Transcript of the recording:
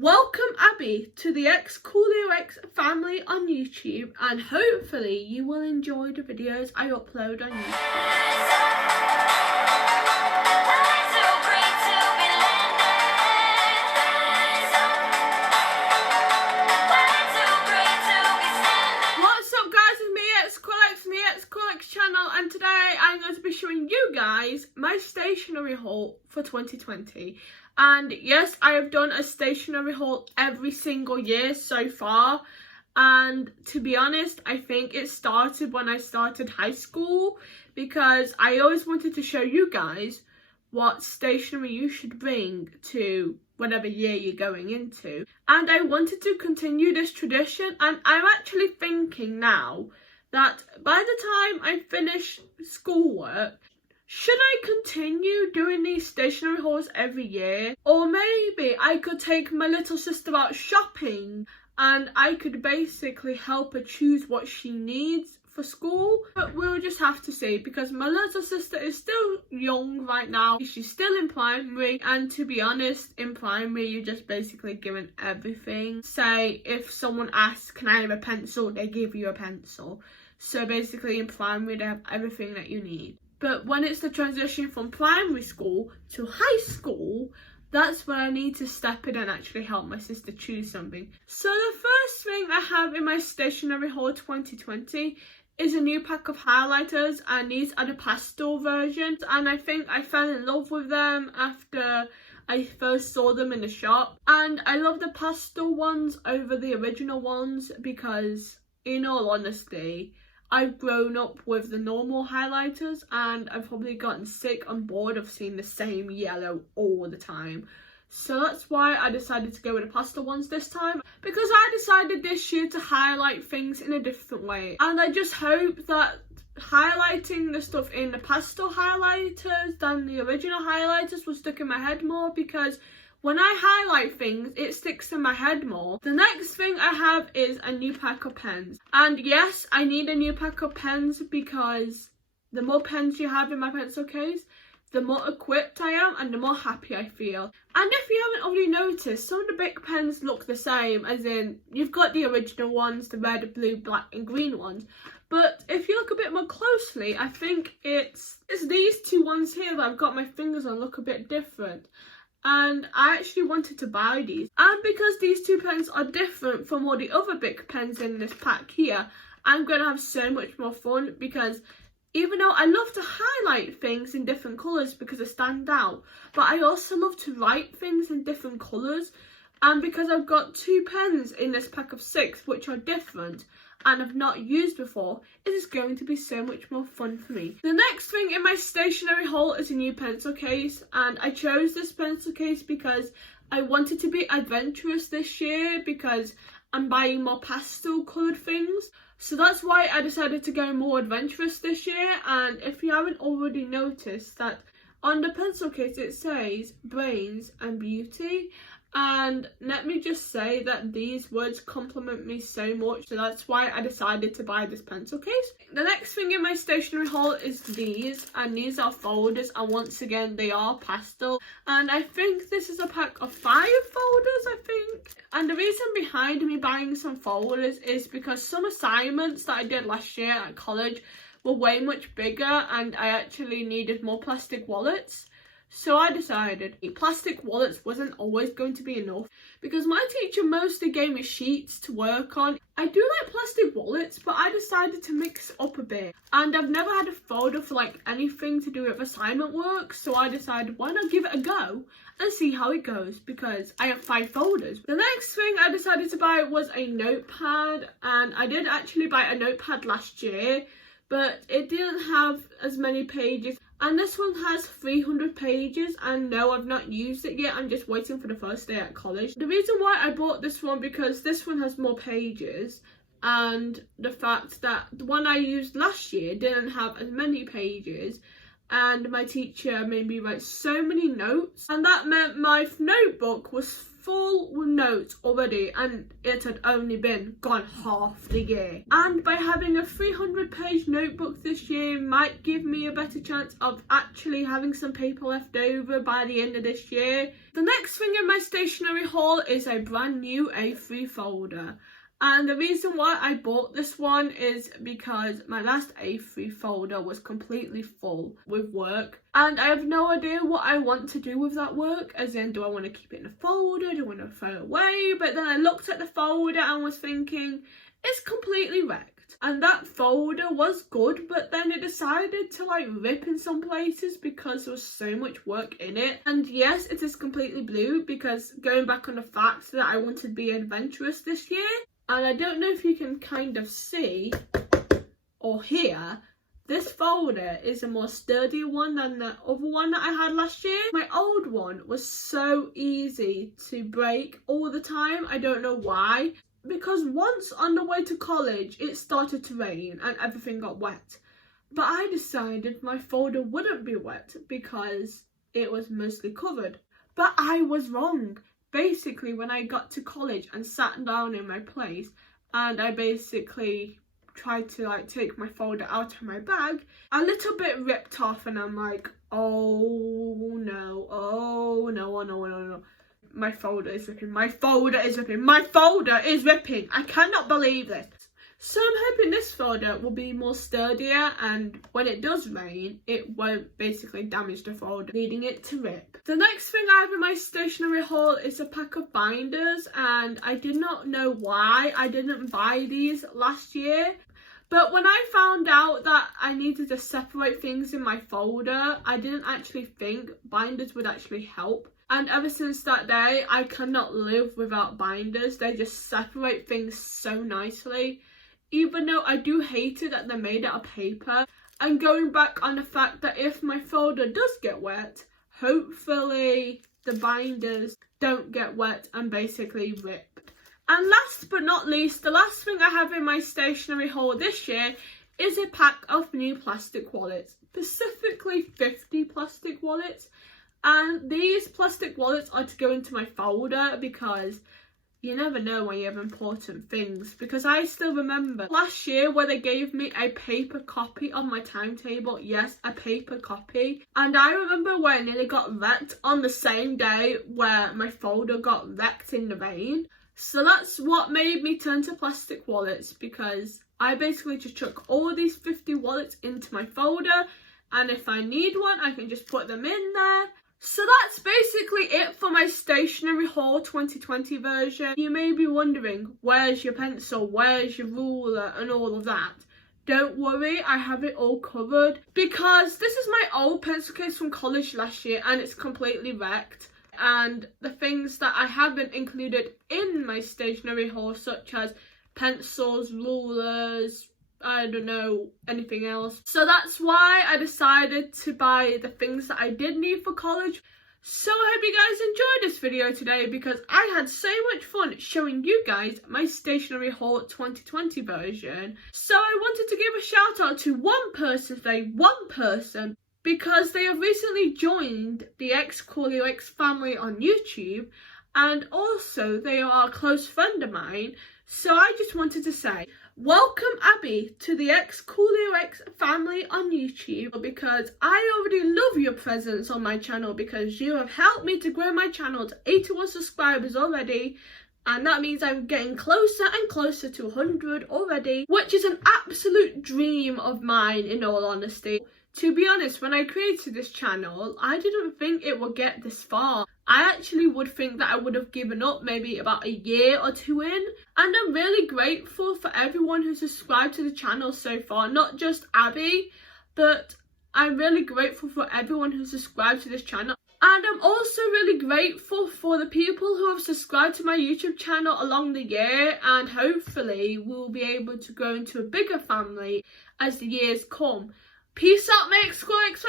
Welcome Abby to the Coolio X family on YouTube, and hopefully you will enjoy the videos I upload on YouTube. What's up guys, it's me, X channel, and today I'm going to be showing you guys my stationery haul for 2020. And yes, I have done a stationery haul every single year so far. And to be honest, I think it started when I started high school, because I always wanted to show you guys what stationery you should bring to whatever year you're going into. And I wanted to continue this tradition, and I'm actually thinking now that by the time I finish schoolwork, should I continue doing these stationery hauls every year? Or maybe I could take my little sister out shopping and I could basically help her choose what she needs for school. But we'll just have to see, because my little sister is still young right now. She's still in primary, and to be honest, in primary you're just basically given everything. Say if someone asks, can I have a pencil, they give you a pencil. So basically in primary they have everything that you need. But when it's the transition from primary school to high school, that's when I need to step in and actually help my sister choose something. So the first thing I have in my stationery haul 2020 is a new pack of highlighters, and these are the pastel versions. And I think I fell in love with them after I first saw them in the shop. And I love the pastel ones over the original ones because, in all honesty, I've grown up with the normal highlighters and I've probably gotten sick and bored of seeing the same yellow all the time. So that's why I decided to go with the pastel ones this time, because I decided this year to highlight things in a different way. And I just hope that highlighting the stuff in the pastel highlighters than the original highlighters will stick in my head more, because when I highlight things, it sticks in my head more. The next thing I have is a new pack of pens. And yes, I need a new pack of pens, because the more pens you have in my pencil case, the more equipped I am and the more happy I feel. And if you haven't already noticed, some of the big pens look the same, as in you've got the original ones, the red, blue, black and green ones. But if you look a bit more closely, I think it's these two ones here that I've got my fingers on look a bit different. And I actually wanted to buy these, and because these two pens are different from all the other big pens in this pack here, I'm going to have so much more fun, because even though I love to highlight things in different colours because they stand out, but I also love to write things in different colours. And because I've got two pens in this pack of 6 which are different and I've not used before, it is going to be so much more fun for me. The next thing in my stationery haul is a new pencil case, and I chose this pencil case because I wanted to be adventurous this year, because I'm buying more pastel coloured things. So that's why I decided to go more adventurous this year. And if you haven't already noticed, that on the pencil case it says brains and beauty. And let me just say that these words compliment me so much, so that's why I decided to buy this pencil case. The next thing in my stationery haul is these, and these are folders, and once again they are pastel. And I think this is a pack of 5 folders, I think. And the reason behind me buying some folders is because some assignments that I did last year at college were way much bigger, and I actually needed more plastic wallets. So I decided plastic wallets wasn't always going to be enough, because my teacher mostly gave me sheets to work on. I do like plastic wallets, but I decided to mix up a bit. And I've never had a folder for like anything to do with assignment work, so I decided why not give it a go and see how it goes, because I have 5 folders. The next thing I decided to buy was a notepad, and I did actually buy a notepad last year, but it didn't have as many pages. And this one has 300 pages, and no, I've not used it yet. I'm just waiting for the first day at college. The reason why I bought this one, because this one has more pages, and the fact that the one I used last year didn't have as many pages, and my teacher made me write so many notes, and that meant my notebook was full with notes coats already, and it had only been gone half the year. And by having a 300-page notebook this year might give me a better chance of actually having some paper left over by the end of this year. The next thing in my stationery haul is a brand new A3 folder. And the reason why I bought this one is because my last A3 folder was completely full with work. And I have no idea what I want to do with that work. As in, do I want to keep it in a folder? Do I want to throw it away? But then I looked at the folder and was thinking, it's completely wrecked. And that folder was good, but then it decided to like rip in some places because there was so much work in it. And yes, it is completely blue because going back on the fact that I wanted to be adventurous this year. And I don't know if you can kind of see or hear, this folder is a more sturdier one than the other one that I had last year. My old one was so easy to break all the time. I don't know why. Because once on the way to college, it started to rain and everything got wet. But I decided my folder wouldn't be wet because it was mostly covered. But I was wrong. Basically, when I got to college and sat down in my place and I basically tried to like take my folder out of my bag, a little bit ripped off and I'm like, oh no, oh no, oh no, oh no, no. My folder is ripping, my folder is ripping, my folder is ripping. I cannot believe this. So I'm hoping this folder will be more sturdier and when it does rain, it won't basically damage the folder, leading it to rip. The next thing I have in my stationery haul is a pack of binders, and I did not know why I didn't buy these last year. But when I found out that I needed to separate things in my folder, I didn't actually think binders would actually help. And ever since that day, I cannot live without binders. They just separate things so nicely. Even though I do hate it that they're made out of paper. And going back on the fact that if my folder does get wet, hopefully the binders don't get wet and basically rip. And last but not least, the last thing I have in my stationery haul this year is a pack of new plastic wallets. Specifically 50 plastic wallets. And these plastic wallets are to go into my folder because you never know when you have important things. Because I still remember last year where they gave me a paper copy of my timetable. Yes, a paper copy. And I remember when it nearly got wrecked on the same day where my folder got wrecked in the rain. So that's what made me turn to plastic wallets, because I basically just chuck all these 50 wallets into my folder. And if I need one, I can just put them in there. So that's basically it for my stationery haul 2020 version. You may be wondering, where's your pencil, where's your ruler and all of that. Don't worry, I have it all covered, because this is my old pencil case from college last year and it's completely wrecked. And the things that I haven't included in my stationery haul, such as pencils, rulers, I don't know, anything else. So that's why I decided to buy the things that I did need for college. So I hope you guys enjoyed this video today, because I had so much fun showing you guys my stationery haul 2020 version. So I wanted to give a shout out to one person today, because they have recently joined the XCoolioX family on YouTube, and also they are a close friend of mine. So I just wanted to say, welcome Abby to the XCoolioX family on YouTube, because I already love your presence on my channel, because you have helped me to grow my channel to 81 subscribers already, and that means I'm getting closer and closer to 100 already, which is an absolute dream of mine, in all honesty. To be honest, when I created this channel, I didn't think it would get this far. I actually would think that I would have given up maybe about a year or two in. And I'm really grateful for everyone who subscribed to the channel so far. Not just Abby, but I'm really grateful for everyone who subscribed to this channel. And I'm also really grateful for the people who have subscribed to my YouTube channel along the year. And hopefully we'll be able to grow into a bigger family as the years come. Peace out, my XCoolioX